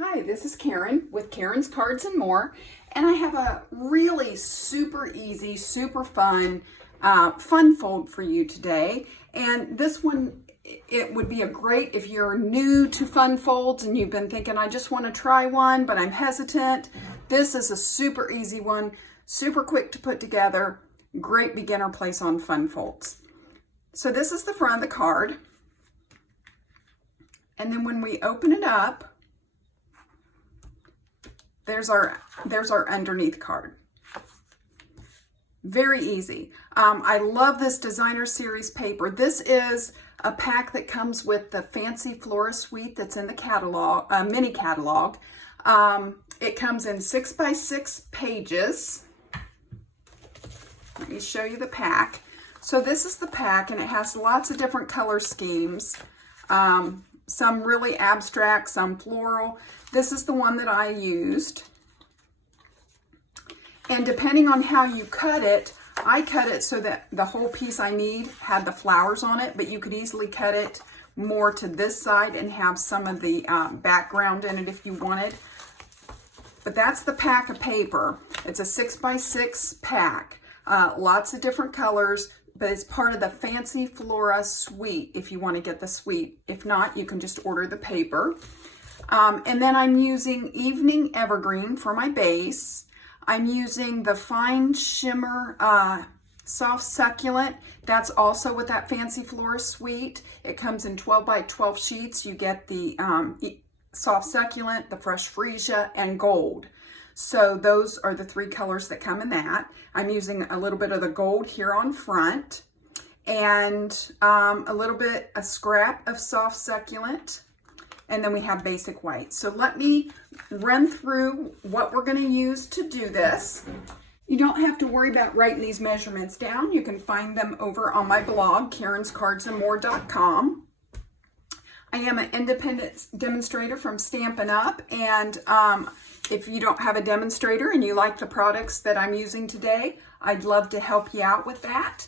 Hi, this is Karen with Karen's Cards and More, and I have a really super easy, super fun, fun fold for you today. And this one, it would be a great if you're new to fun folds and you've been thinking, I just want to try one, but I'm hesitant. This is a super easy one, super quick to put together, great beginner place on fun folds. So this is the front of the card. And then when we open it up, there's our underneath card. Very easy. I love this designer series paper. This is a pack that comes with the Fancy Flora Suite that's in the catalog, mini catalog. It comes in 6x6 pages. Let me show you the pack. So this is the pack, and it has lots of different color schemes. Some really abstract, some floral. This is the one that I used. And depending on how you cut it, I cut it so that the whole piece I need had the flowers on it, but you could easily cut it more to this side and have some of the background in it if you wanted. But that's the pack of paper. It's a 6x6 pack. Lots of different colors, but it's part of the Fancy Flora Suite if you want to get the suite. If not, you can just order the paper. And then I'm using Evening Evergreen for my base. I'm using the Fine Shimmer Soft Succulent. That's also with that Fancy Flora Suite. It comes in 12x12 sheets. You get the Soft Succulent, the Fresh Freesia, and Gold. So those are the three colors that come in that. I'm using a little bit of the gold here on front and a scrap of Soft Succulent. And then we have basic white. So let me run through what we're going to use to do this. You don't have to worry about writing these measurements down. You can find them over on my blog, karenscardsandmore.com. I am an independent demonstrator from Stampin' Up! And if you don't have a demonstrator and you like the products that I'm using today, I'd love to help you out with that.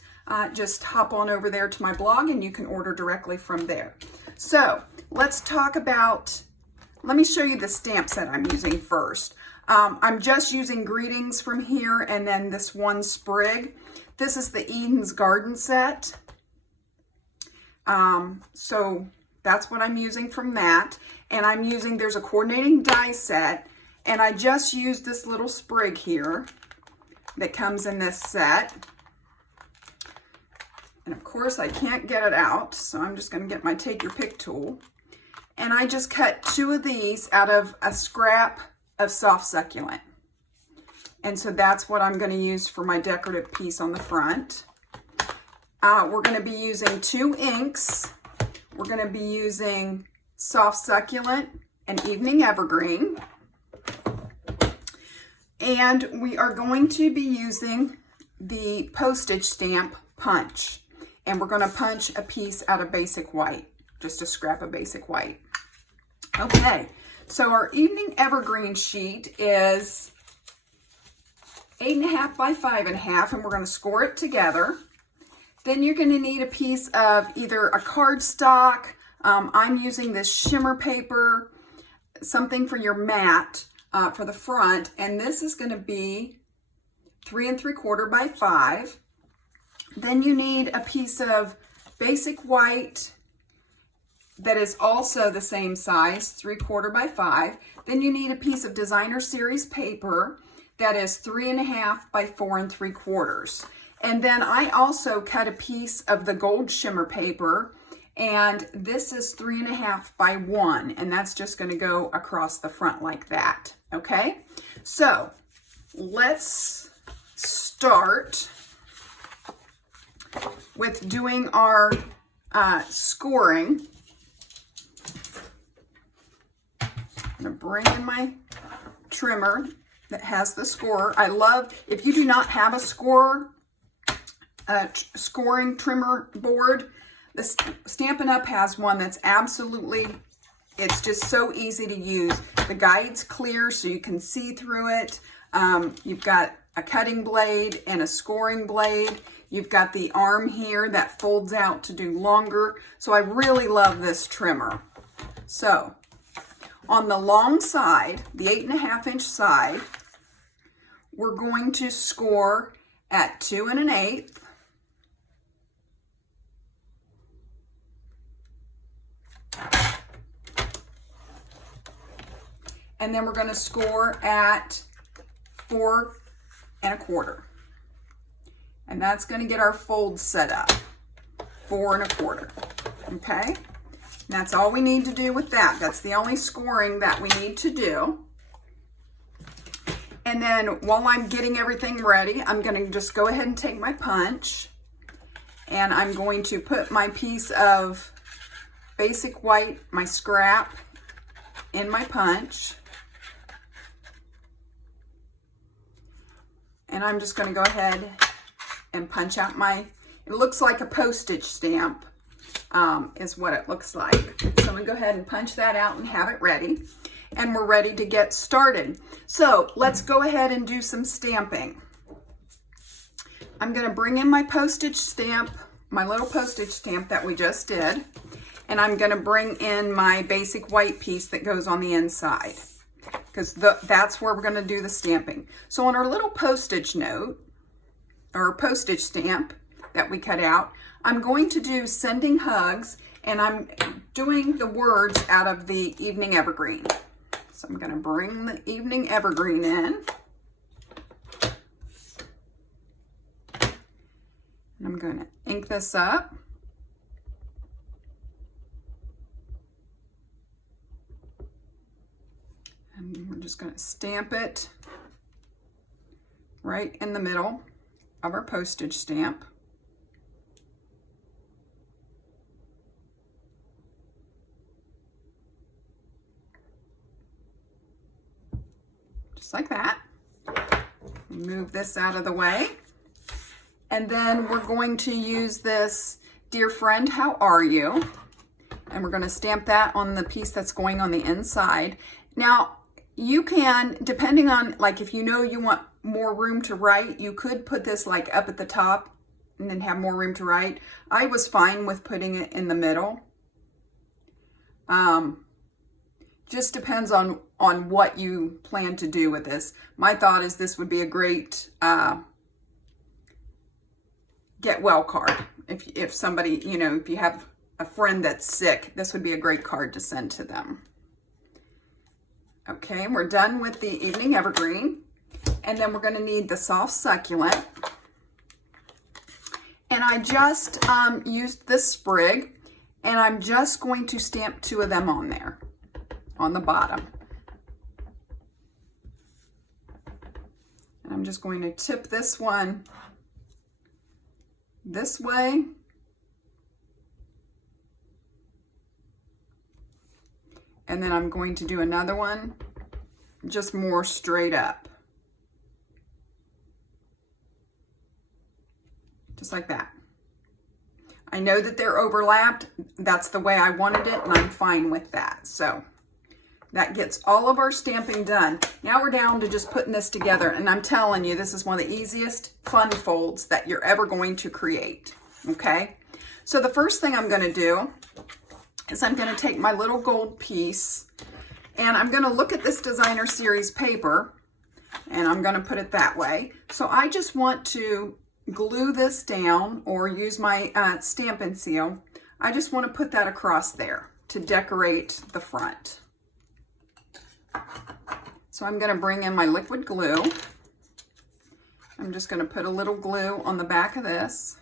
Just hop on over there to my blog and you can order directly from there. So let's talk about, let me show you the stamp set I'm using first. I'm just using Greetings from here and then this one sprig. This is the Eden's Garden set. So that's what I'm using from that. And I'm using, there's a coordinating die set, and I just used this little sprig here that comes in this set. And of course I can't get it out, so I'm just going to get my Take Your Pick tool. And I just cut two of these out of a scrap of Soft Succulent. And so that's what I'm going to use for my decorative piece on the front. We're going to be using two inks. We're going to be using Soft Succulent and Evening Evergreen. And we are going to be using the postage stamp punch. And we're going to punch a piece out of basic white, just a scrap of basic white. Okay, so our Evening Evergreen sheet is 8.5 by 5.5, and we're going to score it together. Then you're going to need a piece of either a cardstock. I'm using this shimmer paper, something for your mat for the front, and this is going to be 3 3/4 by 5. Then you need a piece of basic white that is also the same size, 3/4 by 5. Then you need a piece of designer series paper that is 3.5 by 4 3/4. And then I also cut a piece of the gold shimmer paper, and this is 3.5 by 1, and that's just going to go across the front like that. Okay, so let's start with doing our scoring. I'm going to bring in my trimmer that has the scorer. I love, if you do not have a scoring trimmer board, the Stampin' Up! Has one that's absolutely, it's just so easy to use. The guide's clear so you can see through it. You've got a cutting blade and a scoring blade. You've got the arm here that folds out to do longer. So I really love this trimmer. So On the long side, the 8.5-inch side, we're going to score at 2 1/8. And then we're going to score at 4 1/4. And that's going to get our fold set up. 4 1/4. Okay? And that's all we need to do with that. That's the only scoring that we need to do. And then while I'm getting everything ready, I'm going to just go ahead and take my punch. And I'm going to put my piece of basic white, my scrap, in my punch. And I'm just going to go ahead and punch out my, it looks like a postage stamp is what it looks like. So I'm going to go ahead and punch that out and have it ready. And we're ready to get started. So let's go ahead and do some stamping. I'm going to bring in my postage stamp, my little postage stamp that we just did. And I'm going to bring in my basic white piece that goes on the inside, because that's where we're going to do the stamping. So on our little postage note, or postage stamp that we cut out, I'm going to do sending hugs, and I'm doing the words out of the Evening Evergreen. So I'm going to bring the Evening Evergreen in. And I'm going to ink this up. And we're just going to stamp it right in the middle of our postage stamp. Just like that. Move this out of the way. And then we're going to use this Dear Friend, How Are You? And we're going to stamp that on the piece that's going on the inside. Now, you can, depending on, like, if you know you want more room to write, you could put this like up at the top and then have more room to write. I was fine with putting it in the middle. Just depends on what you plan to do with this. My thought is this would be a great get well card. If somebody, you know, if you have a friend that's sick, this would be a great card to send to them. Okay, we're done with the Evening Evergreen. And then we're going to need the Soft Succulent. And I just used this sprig, and I'm just going to stamp 2 of them on there, on the bottom. And I'm just going to tip this one this way. And then I'm going to do another one just more straight up. Just like that. I know that they're overlapped. That's the way I wanted it, and I'm fine with that. So that gets all of our stamping done. Now we're down to just putting this together, and I'm telling you, this is one of the easiest fun folds that you're ever going to create, okay? So the first thing I'm going to do is I'm going to take my little gold piece, and I'm going to look at this Designer Series paper, and I'm going to put it that way. So I just want to glue this down, or use my Stampin' Seal. I just want to put that across there to decorate the front. So I'm going to bring in my liquid glue. I'm just going to put a little glue on the back of this.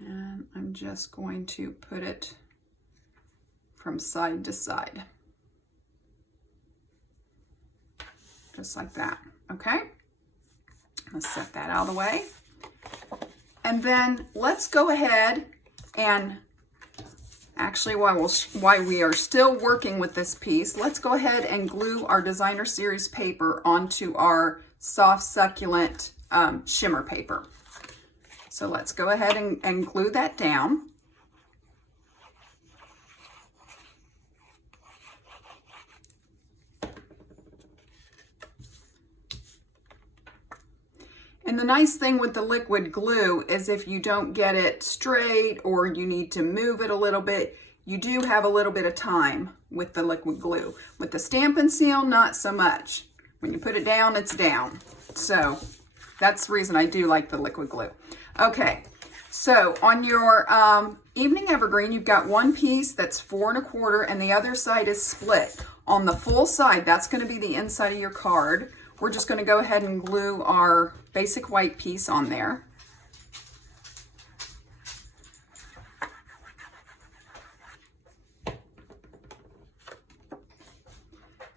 And I'm just going to put it from side to side. Just like that, okay? Let's set that out of the way. And then let's go ahead and actually, while we are still working with this piece, let's go ahead and glue our Designer Series paper onto our Soft Succulent shimmer paper. So let's go ahead and glue that down. And the nice thing with the liquid glue is if you don't get it straight or you need to move it a little bit, you do have a little bit of time with the liquid glue. With the Stampin' Seal, not so much. When you put it down, it's down. So that's the reason I do like the liquid glue. Okay, so on your Evening Evergreen, you've got one piece that's 4 1/4 and the other side is split. On the full side, that's going to be the inside of your card. We're just going to go ahead and glue our basic white piece on there.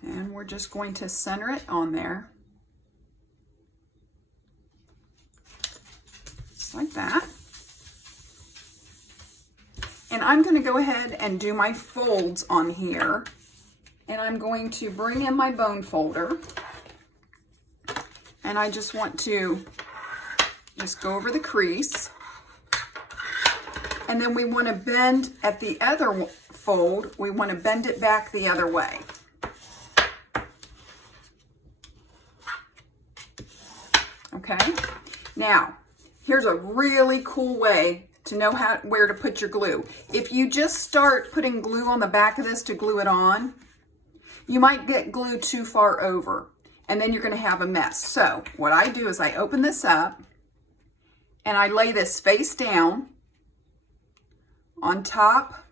And we're just going to center it on there. Just like that. And I'm going to go ahead and do my folds on here. And I'm going to bring in my bone folder. And I just want to just go over the crease. And then we want to bend at the other fold, we want to bend it back the other way. Okay, now here's a really cool way to know where to put your glue. If you just start putting glue on the back of this to glue it on, you might get glue too far over and then you're going to have a mess. So what I do is I open this up and I lay this face down on top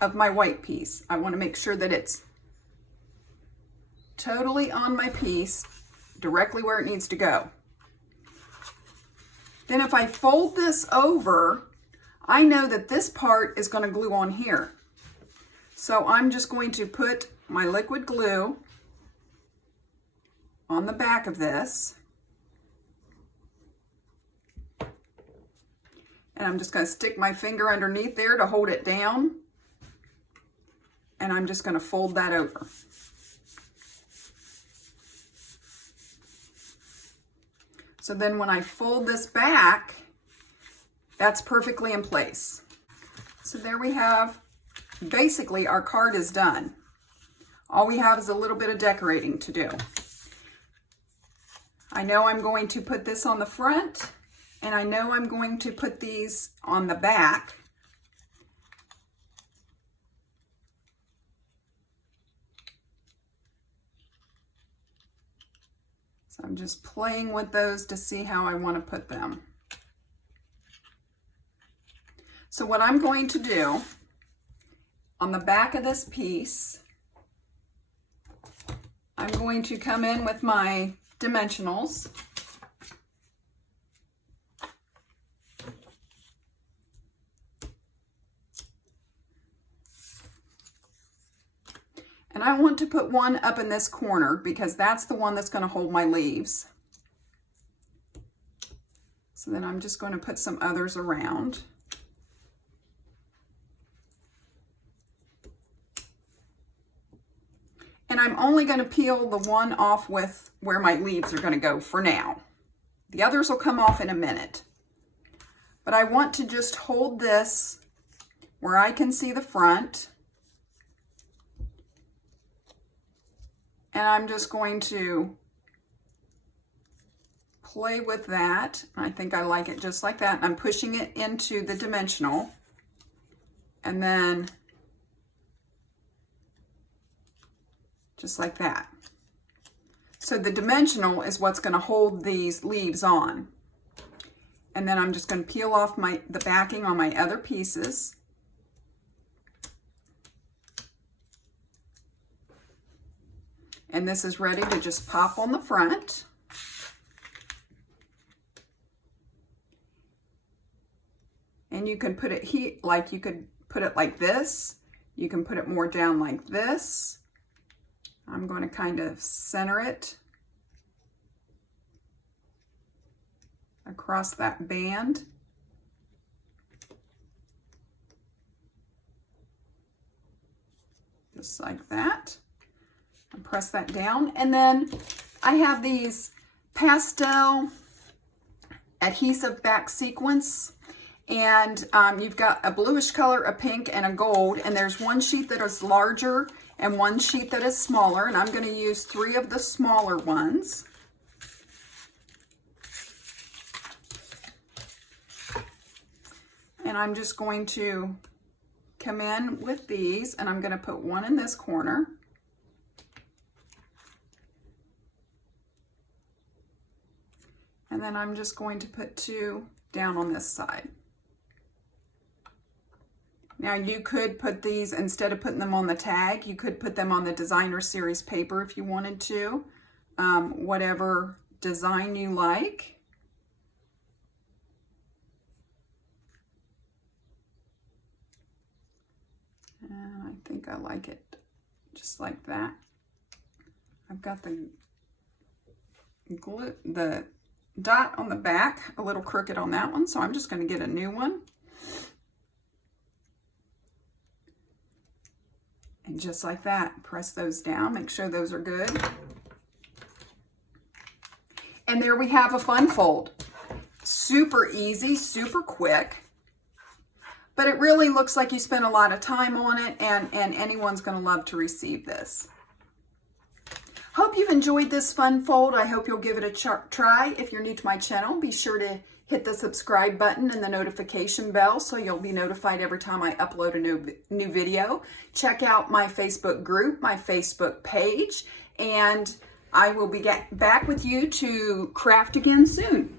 of my white piece. I want to make sure that it's totally on my piece, directly where it needs to go. Then if I fold this over, I know that this part is going to glue on here. So I'm just going to put my liquid glue on the back of this. And I'm just going to stick my finger underneath there to hold it down. And I'm just going to fold that over. So then when I fold this back, that's perfectly in place. So there we have, basically our card is done. All we have is a little bit of decorating to do. I know I'm going to put this on the front, and I know I'm going to put these on the back. So I'm just playing with those to see how I want to put them. So what I'm going to do on the back of this piece, I'm going to come in with my dimensionals. And I want to put one up in this corner because that's the one that's going to hold my leaves. So then I'm just going to put some others around. And I'm only going to peel the one off with where my leaves are going to go for now. The others will come off in a minute. But I want to just hold this where I can see the front. And I'm just going to play with that. I think I like it just like that. I'm pushing it into the dimensional. And then just like that. So the dimensional is what's going to hold these leaves on. And then I'm just going to peel off the backing on my other pieces. And this is ready to just pop on the front. And you can put it here, like you could put it like this. You can put it more down like this. I'm going to kind of center it across that band. Just like that. And press that down. And then I have these pastel adhesive back sequins. And you've got a bluish color, a pink, and a gold. And there's one sheet that is larger and one sheet that is smaller. And I'm going to use 3 of the smaller ones. And I'm just going to come in with these, and I'm going to put one in this corner. And then I'm just going to put two down on this side. Now you could put these, instead of putting them on the tag, you could put them on the designer series paper if you wanted to. Whatever design you like. And I think I like it just like that. I've got the dot on the back, a little crooked on that one, so I'm just going to get a new one. And just like that, press those down, make sure those are good. And there we have a fun fold. Super easy, super quick, but it really looks like you spent a lot of time on it, and anyone's going to love to receive this. Hope you've enjoyed this fun fold. I hope you'll give it a try. If you're new to my channel, be sure to hit the subscribe button and the notification bell so you'll be notified every time I upload a new video. Check out my Facebook group, my Facebook page, and I will be back with you to craft again soon.